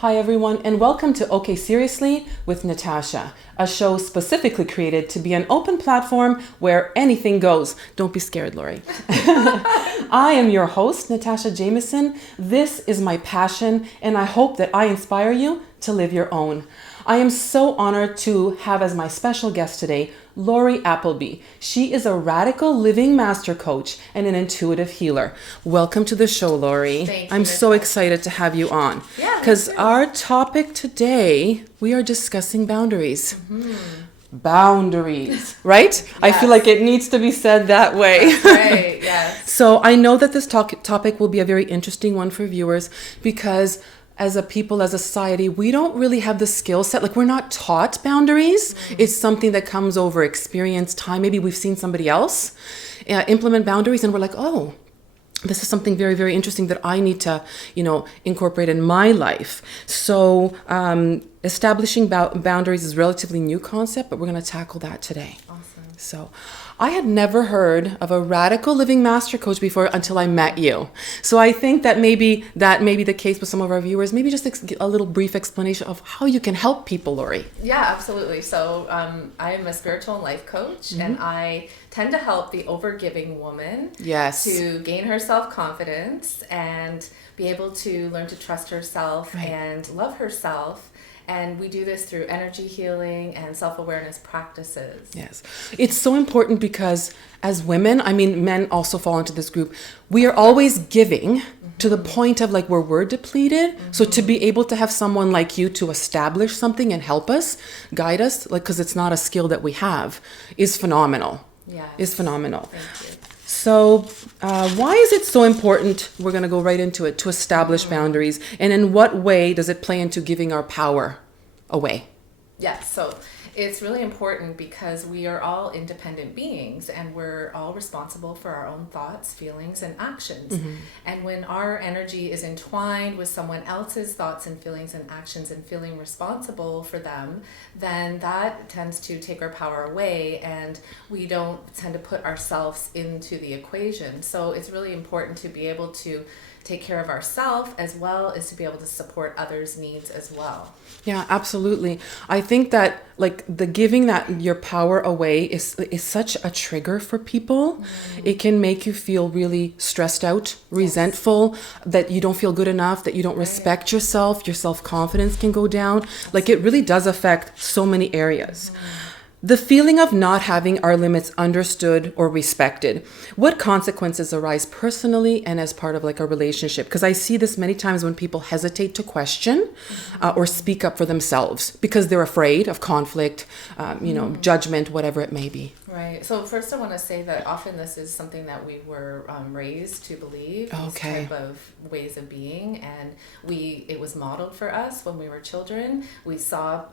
Hi everyone, and welcome to Okay Seriously with Natasha, a show specifically created to be an open platform where anything goes. Don't be scared, Lorree. I am your host, Natasha Jameson. This is my passion, and I hope that I inspire you to live your own. I am so honored to have as my special guest today, Lorree Appleby. She is a radical living master coach and an intuitive healer. Welcome to the show, Lorree. Thank you, I'm so excited to have you on. Yeah, because our topic today, we are discussing boundaries. Mm-hmm. Boundaries, right? Yes. I feel like it needs to be said that way. That's right, yes. So I know that this topic will be a very interesting one for viewers because as a people, as a society, we don't really have the skill set. Like, we're not taught boundaries. Mm-hmm. It's something that comes over experience, time. Maybe we've seen somebody else implement boundaries and we're like, oh, this is something very, very interesting that I need to, incorporate in my life. So establishing boundaries is a relatively new concept, but we're going to tackle that today. Awesome. So I had never heard of a radical living master coach before until I met you. So I think that may be the case with some of our viewers. Maybe just a little brief explanation of how you can help people, Lorree. Yeah, absolutely. So I am a spiritual and life coach, mm-hmm. and I tend to help the overgiving woman to gain her self-confidence and be able to learn to trust herself and love herself. And we do this through energy healing and self-awareness practices. Yes. It's so important because as women, men also fall into this group, we are always giving to the point of like where we're depleted. Mm-hmm. So to be able to have someone like you to establish something and help us, guide us, like, because it's not a skill that we have, is phenomenal. Yes. Is phenomenal. Thank you. So why is it so important, we're going to go right into it, to establish boundaries? And in what way does it play into giving our power away? Yes, so it's really important because we are all independent beings and we're all responsible for our own thoughts, feelings, and actions. Mm-hmm. And when our energy is entwined with someone else's thoughts and feelings and actions and feeling responsible for them, then that tends to take our power away and we don't tend to put ourselves into the equation. So it's really important to be able to take care of ourselves as well as to be able to support others' needs as well. Yeah, absolutely. I think that like the giving that your power away is such a trigger for people. Mm-hmm. It can make you feel really stressed out, resentful, that you don't feel good enough, that you don't respect yourself, your self-confidence can go down. Like it really does affect so many areas. Mm-hmm. The feeling of not having our limits understood or respected. What consequences arise personally and as part of like a relationship? Because I see this many times when people hesitate to question or speak up for themselves because they're afraid of conflict, judgment, whatever it may be. Right. So first I want to say that often this is something that we were raised to believe, these type of ways of being, and it was modeled for us when we were children. We saw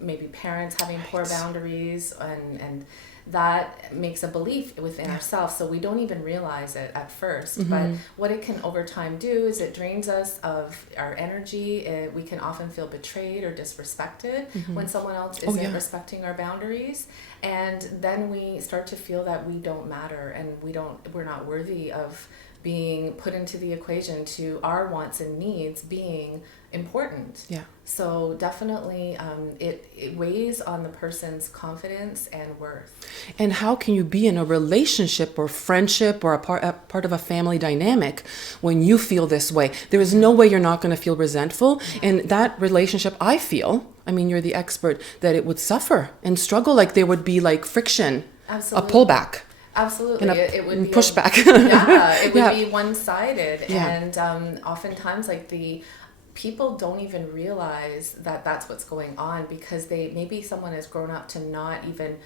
maybe parents having poor boundaries, and that makes a belief within ourselves, so we don't even realize it at first. Mm-hmm. But what it can over time do is it drains us of our energy. We can often feel betrayed or disrespected when someone else isn't respecting our boundaries, and then we start to feel that we don't matter and we're not worthy of being put into the equation to our wants and needs being important. Yeah. So definitely it weighs on the person's confidence and worth. And how can you be in a relationship or friendship or a part of a family dynamic when you feel this way? There is no way you're not going to feel resentful. And that relationship, I feel, you're the expert, that it would suffer and struggle, like there would be like friction, Absolutely. A pullback. Absolutely. It would be pushback. It would be one-sided. Yeah. And oftentimes like the people don't even realize that that's what's going on because maybe someone has grown up to not even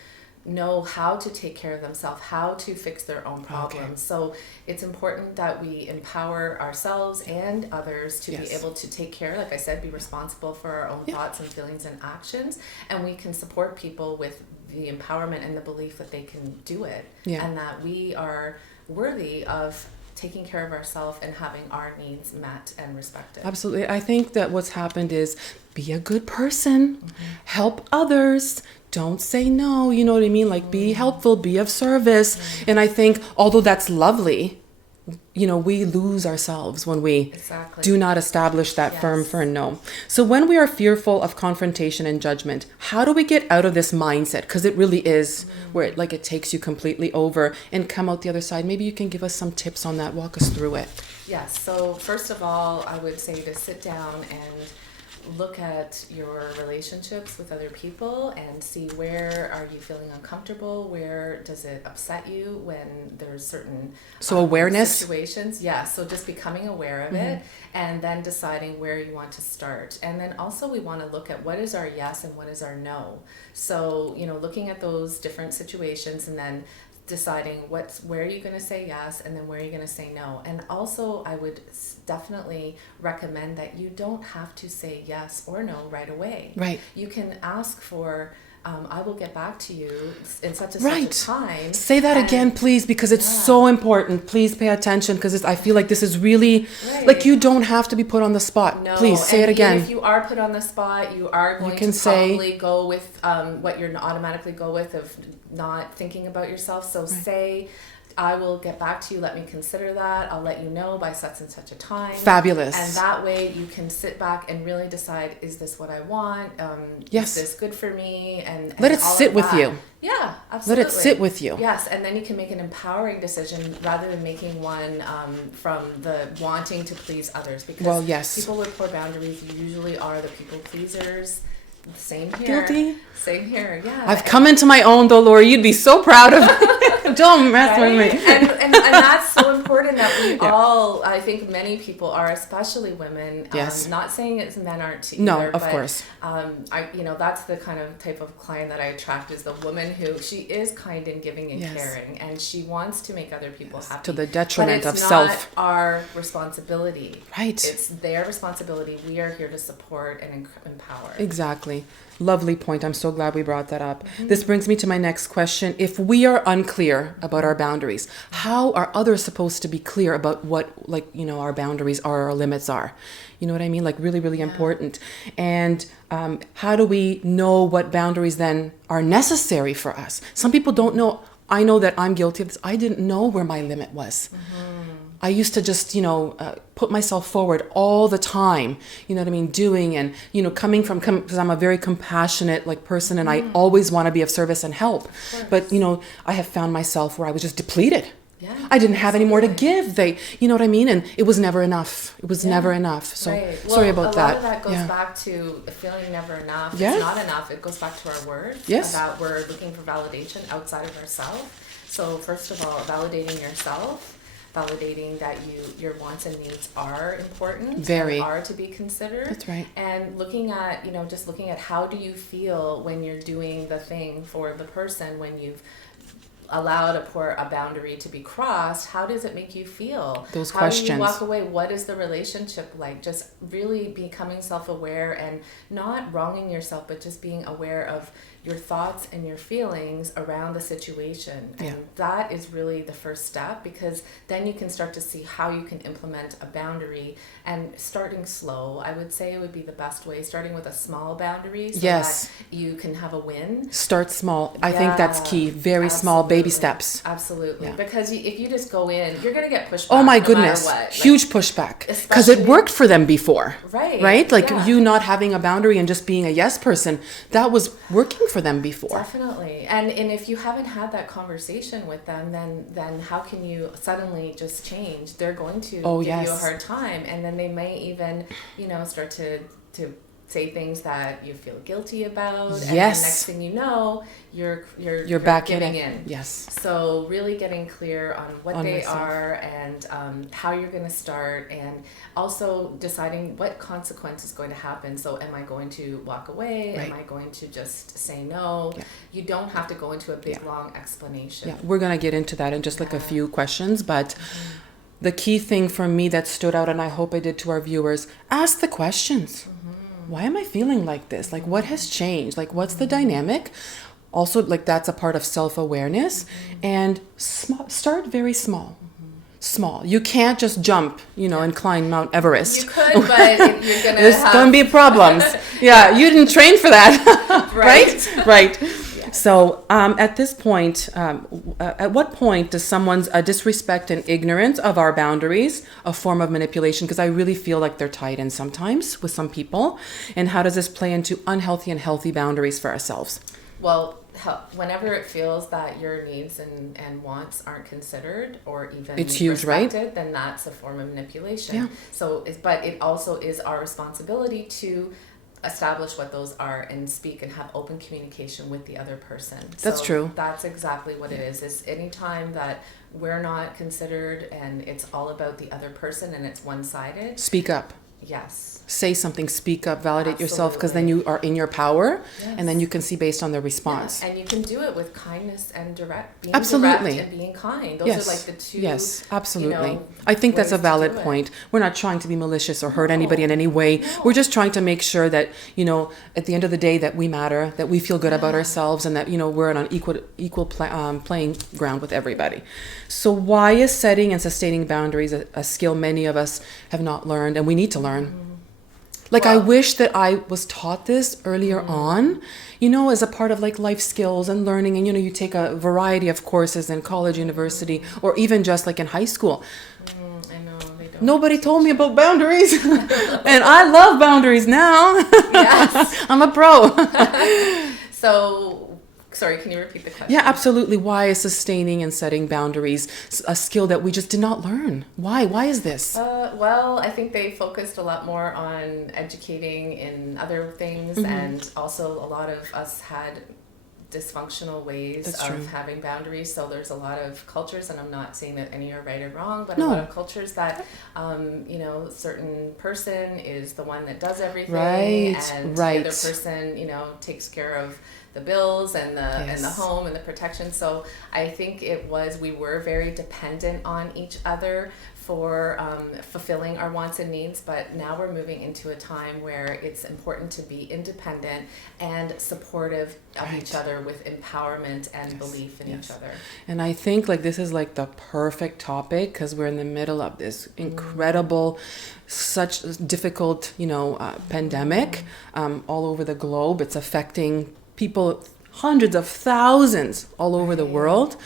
know how to take care of themselves, how to fix their own problems. Okay. So it's important that we empower ourselves and others to be able to take care, like I said, be responsible for our own thoughts and feelings and actions, and we can support people with the empowerment and the belief that they can do it, and that we are worthy of taking care of ourselves and having our needs met and respected. Absolutely. I think that what's happened is be a good person, help others, don't say no, you know what I mean? Like be helpful, be of service. And I think although that's lovely, we lose ourselves when we Exactly. do not establish that Yes. firm no. So when we are fearful of confrontation and judgment, how do we get out of this mindset? Because it really is where it takes you completely over and come out the other side. Maybe you can give us some tips on that. Walk us through it. Yes. So first of all, I would say to sit down and look at your relationships with other people and see where are you feeling uncomfortable, where does it upset you when there's certain awareness situations. Yeah, so just becoming aware of it and then deciding where you want to start. And then also we want to look at what is our yes and what is our no. So looking at those different situations and then deciding where you're going to say yes and then where you're going to say no. And also I would definitely recommend that you don't have to say yes or no right away. Right. You can ask for I will get back to you in such a time. Say that again, please, because it's so important. Please pay attention, because I feel like this is really you don't have to be put on the spot. No, please say it again. If you are put on the spot, you are going to probably go with what you're automatically go with of not thinking about yourself. So say, I will get back to you. Let me consider that. I'll let you know by such and such a time. Fabulous. And that way you can sit back and really decide, is this what I want? Yes. Is this good for me? And let it sit with you. Yeah, absolutely. Let it sit with you. Yes, and then you can make an empowering decision rather than making one from the wanting to please others. Because people with poor boundaries usually are the people pleasers. Same here. Guilty. Same here. Yeah. I've come into my own, though, Lorree. You'd be so proud of me. Don't mess with me. And that's so important that we all, I think many people are, especially women. Yes. Not saying it's men aren't either. No, of course. That's the kind of type of client that I attract, is the woman who she is kind and giving and caring, and she wants to make other people happy. To the detriment of self. But it's not our responsibility. Right. It's their responsibility. We are here to support and empower. Exactly. Lovely point. I'm so glad we brought that up. This brings me to my next question. If we are unclear about our boundaries, how are others supposed to be clear about what, our boundaries are, our limits are? You know what I mean? Really, really important. And how do we know what boundaries then are necessary for us? Some people don't know. I know that I'm guilty of this. I didn't know where my limit was. I used to just, put myself forward all the time, doing and, coming from, because I'm a very compassionate person, and I always want to be of service and help. But, I have found myself where I was just depleted. Yeah, I didn't have any more to give. You know what I mean? And it was never enough. It was never enough. So sorry about that. A lot of that goes back to feeling never enough. Yeah. It's not enough. It goes back to our words. Yes. About we're looking for validation outside of ourselves. So first of all, validating yourself. Validating that your wants and needs are important. Very. And are to be considered. That's right. And looking at, just looking at how do you feel when you're doing the thing for the person, when you've allowed a boundary to be crossed, how does it make you feel? Those questions. How do you walk away? What is the relationship like? Just really becoming self-aware and not wronging yourself, but just being aware of your thoughts and your feelings around the situation. And that is really the first step, because then you can start to see how you can implement a boundary, and starting slow, I would say, would be the best way, starting with a small boundary so that you can have a win. Start small. I think that's key. Very small baby steps. Absolutely. Yeah. Because if you just go in, you're going to get pushback. Oh my goodness. No matter what. Huge pushback. Because it worked for them before. Right. Right? You not having a boundary and just being a yes person, that was working for them before. Definitely. And if you haven't had that conversation with them, then how can you suddenly just change? They're going to give you a hard time, and then they may even, start to say things that you feel guilty about. Yes. And the next thing you know, you're back giving in. Yes. So really getting clear on what they are and how you're going to start, and also deciding what consequence is going to happen. So am I going to walk away? Right. Am I going to just say no? Yeah. You don't have to go into a big long explanation. Yeah, we're going to get into that in just a few questions, but the key thing for me that stood out, and I hope I did to our viewers, ask the questions. Why am I feeling like this? What has changed? What's the dynamic? Also, that's a part of self-awareness. And start very small. Small. You can't just jump, and climb Mount Everest. You could, but you're gonna There's gonna be problems. You didn't train for that. Right? Right. So at this point, at what point does someone's disrespect and ignorance of our boundaries a form of manipulation? Because I really feel like they're tied in sometimes with some people. And how does this play into unhealthy and healthy boundaries for ourselves? Well, whenever it feels that your needs and wants aren't considered or even it's huge, respected, right? then that's a form of manipulation. Yeah. So, but it also is our responsibility to establish what those are and speak and have open communication with the other person. That's true. That's exactly what it is any time that we're not considered and it's all about the other person and it's one-sided. Speak up. Yes. Say something, speak up, validate yourself, because then you are in your power. Yes. And then you can see based on their response. Yeah. And you can do it with kindness and being absolutely. direct and being kind. Those yes. are like the two. Yes, absolutely. You know, I think that's a valid point. We're not trying to be malicious or hurt anybody in any way. No. We're just trying to make sure that, at the end of the day, that we matter, that we feel good about ourselves, and that, we're on an equal playing ground with everybody. So why is setting and sustaining boundaries a skill many of us have not learned and we need to learn? I wish that I was taught this earlier on, as a part of life skills and learning. And, you take a variety of courses in college, university, or even just in high school. I know, they don't. Nobody told me about boundaries. And I love boundaries now. Yes. I'm a pro. So, sorry, can you repeat the question? Yeah, absolutely. Why is sustaining and setting boundaries a skill that we just did not learn? Why? Why is this? Well, I think they focused a lot more on educating in other things, and also a lot of us had dysfunctional ways having boundaries. So there's a lot of cultures, and I'm not saying that any are right or wrong, but a lot of cultures that, certain person is the one that does everything, and the other person, takes care of the bills and the home and the protection. So I think we were very dependent on each other for fulfilling our wants and needs, but now we're moving into a time where it's important to be independent and supportive of each other with empowerment and belief in each other. And I think this is the perfect topic because we're in the middle of this incredible, such difficult, pandemic all over the globe. It's affecting people, hundreds of thousands all over the world,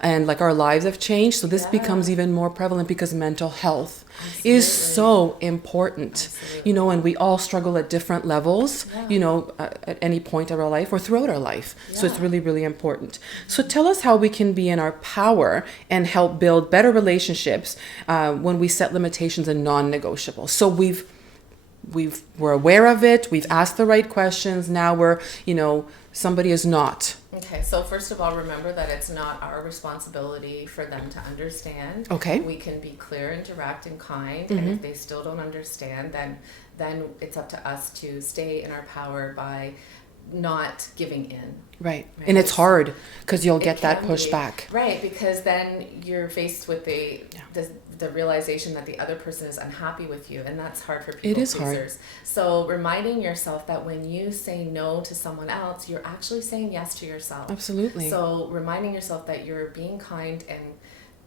and our lives have changed, so this becomes even more prevalent because mental health is so important. And we all struggle at different levels, at any point of our life or throughout our life. So it's really, really important. So tell us how we can be in our power and help build better relationships when we set limitations and non-negotiables. So we're aware of it, we've asked the right questions, now we're, somebody is not. Okay, so first of all, remember that it's not our responsibility for them to understand. Okay. We can be clear and direct and kind, and if they still don't understand, then it's up to us to stay in our power by not giving in. Right. And it's hard because you'll get that pushback. Right, because then you're faced with the realization that the other person is unhappy with you, and that's hard for people. It is hard. So reminding yourself that when you say no to someone else, you're actually saying yes to yourself. Absolutely. So reminding yourself that you're being kind and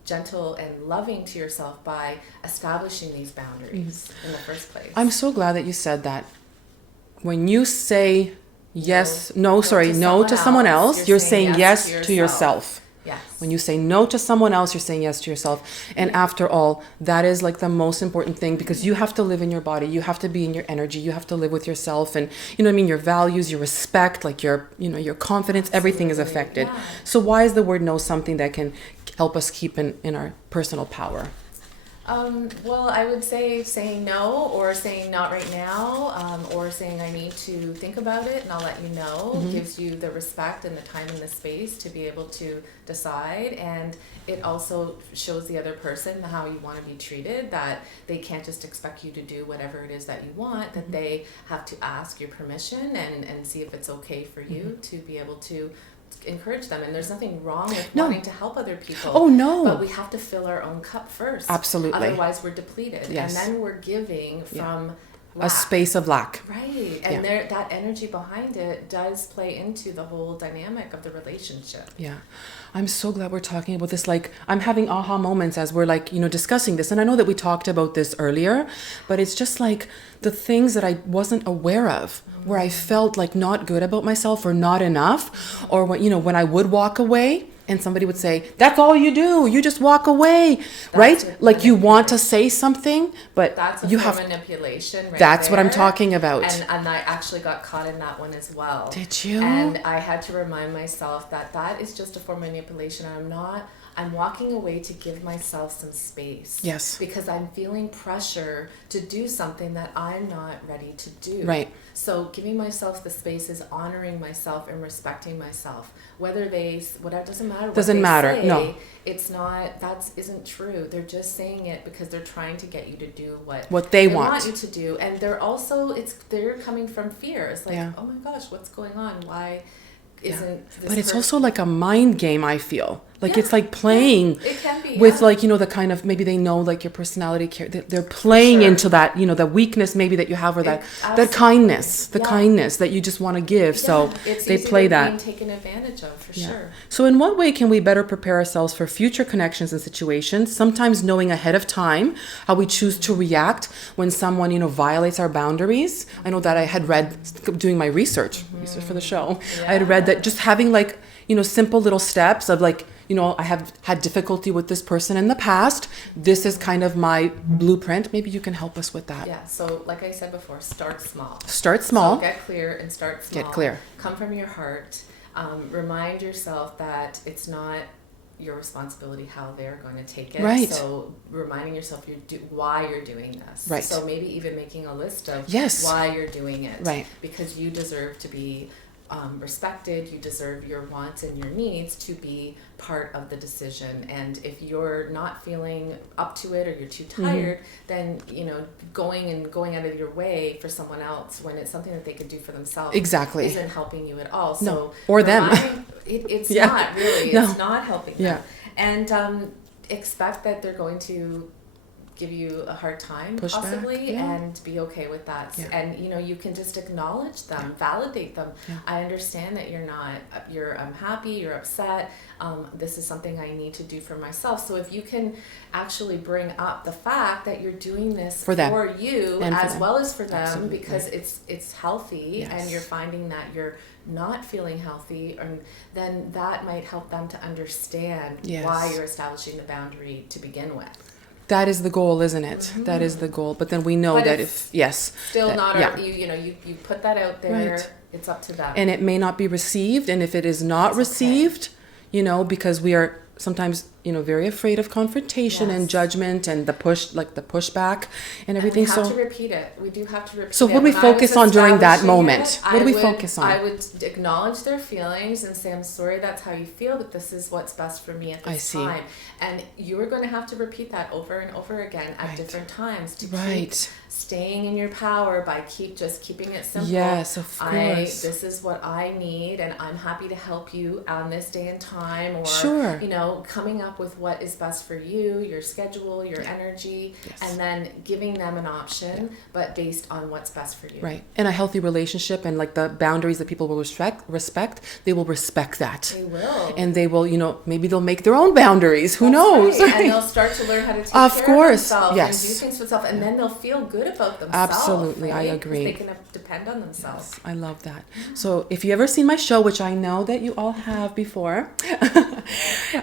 gentle and loving to yourself by establishing these boundaries in the first place. I'm so glad that you said that. When you say no to someone else, you're saying yes to yourself. Yes. When you say no to someone else, you're saying yes to yourself. And after all, that is the most important thing, because you have to live in your body. You have to be in your energy. You have to live with yourself, and your values, your respect, your confidence, everything is affected. Yeah. So why is the word no something that can help us keep in our personal power? Well, I would say saying no, or saying not right now, or saying I need to think about it and I'll let you know, gives you the respect and the time and the space to be able to decide. And it also shows the other person how you want to be treated, that they can't just expect you to do whatever it is that you want, that they have to ask your permission and see if it's okay for you to be able to encourage them. And there's nothing wrong with wanting to help other people. Oh, no. But we have to fill our own cup first. Absolutely. Otherwise, we're depleted. Yes. And then we're giving from a space of lack. Right. And that energy behind it does play into the whole dynamic of the relationship. Yeah. I'm so glad we're talking about this. Like, I'm having aha moments as we're like, discussing this. And I know that we talked about this earlier, but it's just like the things that I wasn't aware of, where I felt like not good about myself or not enough, or when I would walk away, and somebody would say, that's all you do. You just walk away, right? Like you want to say something, but that's you have manipulation. Right, that's there. what I'm talking about. And I actually got caught in that one as well. Did you? And I had to remind myself that is just a form of manipulation. I'm walking away to give myself some space. Yes. Because I'm feeling pressure to do something that I'm not ready to do. Right. So giving myself the space is honoring myself and respecting myself. Whatever, doesn't matter. Doesn't matter. No. It's not, that isn't true. They're just saying it because they're trying to get you to do what they want you to do. And they're also, they're coming from fear. It's like, oh my gosh, what's going on? Why isn't this But it's also like a mind game, I feel. Like it's like playing it can be, with like, the kind of, maybe they know like your personality, they're playing into that, the weakness maybe that you have, or that kindness, kindness that you just want to give. So they play that. Being taken advantage of, for sure. So in what way can we better prepare ourselves for future connections and situations? Sometimes knowing ahead of time how we choose to react when someone, violates our boundaries. I know that I had read, doing my research for the show, I had read that just having like, simple little steps of like, I have had difficulty with this person in the past. This is kind of my blueprint. Maybe you can help us with that. Yeah. So like I said before, start small. Start small. So get clear and start small. Get clear. Come from your heart. Remind yourself that it's not your responsibility how they're going to take it. Right. So reminding yourself why you're doing this. Right. So maybe even making a list of why you're doing it. Right. Because you deserve to be respected. You deserve your wants and your needs to be part of the decision. And if you're not feeling up to it, or you're too tired, then going out of your way for someone else when it's something that they could do for themselves isn't helping you at all. So or them. It's not really. No. It's not helping them. And expect that they're going to give you a hard time, push possibly, back, and be okay with that. And you can just acknowledge them, validate them. I understand that you're unhappy, you're upset. This is something I need to do for myself. So if you can actually bring up the fact that you're doing this for you and as well as for them, because it's healthy, and you're finding that you're not feeling healthy, then that might help them to understand why you're establishing the boundary to begin with. That is the goal, isn't it? Mm-hmm. That is the goal. But then we know that if still not you put that out there, it's up to them. And it may not be received, and if it is not received, because we are sometimes very afraid of confrontation and judgment and the pushback and everything. And we have to repeat it. We do have to repeat it. So what do we focus on during that moment? What do we focus on? I would acknowledge their feelings and say, I'm sorry that's how you feel, but this is what's best for me at this time. And you are going to have to repeat that over and over again at different times to keep staying in your power by keeping it simple. Yes, of course. This is what I need, and I'm happy to help you on this day and time, or coming up with what is best for you, your schedule, your energy, and then giving them an option, but based on what's best for you. Right. In a healthy relationship, and like the boundaries that people will respect, they will respect that. They will. And they will, maybe they'll make their own boundaries. Who knows? Right. And they'll start to learn how to take care of themselves and do things for themselves, and then they'll feel good about themselves. Absolutely, I agree. They can depend on themselves. Yes, I love that. So if you ever seen my show, which I know that you all have before,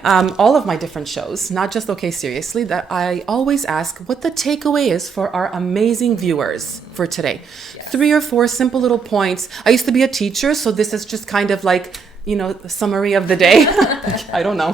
all of my different shows, not just Okay Seriously, that I always ask what the takeaway is for our amazing viewers for today. 3 or 4 simple little points. I used to be a teacher, so this is just kind of like, the summary of the day. I don't know.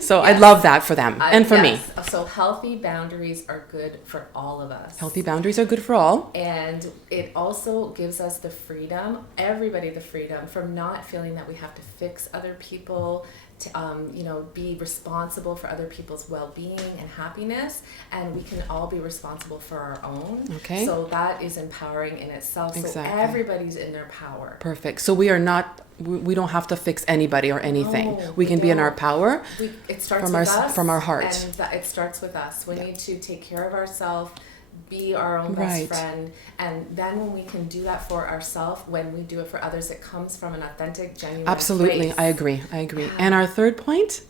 So I love that for them and for me. So healthy boundaries are good for all of us. Healthy boundaries are good for all. And it also gives us the freedom, everybody the freedom, from not feeling that we have to fix other people, to be responsible for other people's well-being and happiness, and we can all be responsible for our own. Okay. So that is empowering in itself. Exactly. So everybody's in their power. Perfect. So we don't have to fix anybody or anything. No, we can be in our power. It starts with us from our heart. And it starts with us. We need to take care of ourselves, be our own best Right. friend. And then when we can do that for ourselves, when we do it for others, it comes from an authentic, genuine Absolutely. place. I agree. And our third point?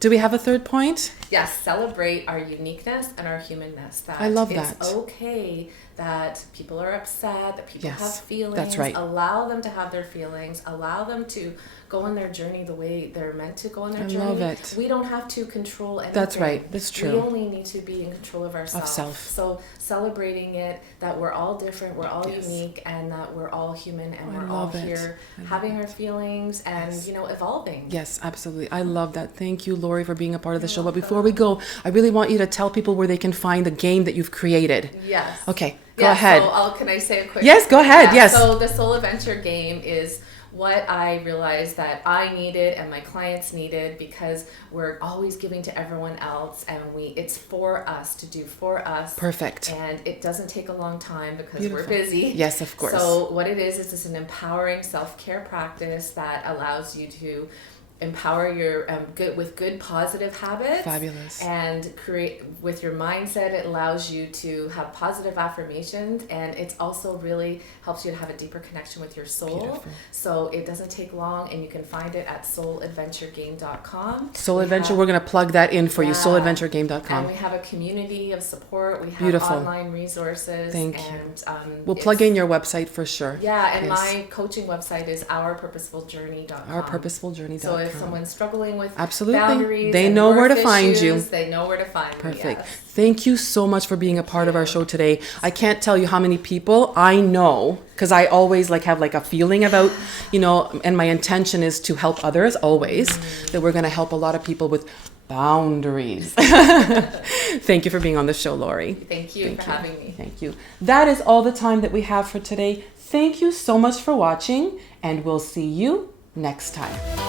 Do we have a third point? Yes, celebrate our uniqueness and our humanness. That I love it's that. okay that people are upset, that people Yes, have feelings. that's right. Allow them to have their feelings. Allow them to go on their journey the way they're meant to go on their journey. I love it. We don't have to control anything. That's right. That's true. We only need to be in control of ourselves. self. So celebrating it, that we're all different, we're all Yes. unique, and that we're all human, and I we're all love it. here I love having our feelings and, evolving. Yes, absolutely. I love that. Thank you, Lorree, for being a part of the show. But before we go, I really want you to tell people where they can find the game that you've created. Yes. Okay, go ahead. So can I say a quick? Yes, go ahead. Yes. So the Soul Adventure game is what I realized that I needed and my clients needed, because we're always giving to everyone else, and it's for us to do for us. Perfect. And it doesn't take a long time because Beautiful. we're busy. Yes, of course. So what it is it's an empowering self-care practice that allows you to empower your good positive habits. Fabulous. And create with your mindset. It allows you to have positive affirmations, and it's also really helps you to have a deeper connection with your soul. Beautiful. So it doesn't take long, and you can find it at souladventuregame.com. Soul Adventure, we're going to plug that in for you, Yeah. souladventuregame.com. And we have a community of support. We have Beautiful. online resources. Thank you. And We'll plug in your website for sure. Yeah, and Yes. my coaching website is ourpurposefuljourney.com. Ourpurposefuljourney.com. So if someone's struggling with Absolutely. boundaries, They and know where to worth find you. issues, they know where to find me. Perfect. Yes. Thank you so much for being a part of our show today. I can't tell you how many people I know, because I always have a feeling about, and my intention is to help others always, that we're going to help a lot of people with boundaries. Thank you for being on the show, Lorree. Thank you for having me. Thank you. That is all the time that we have for today. Thank you so much for watching, and we'll see you next time.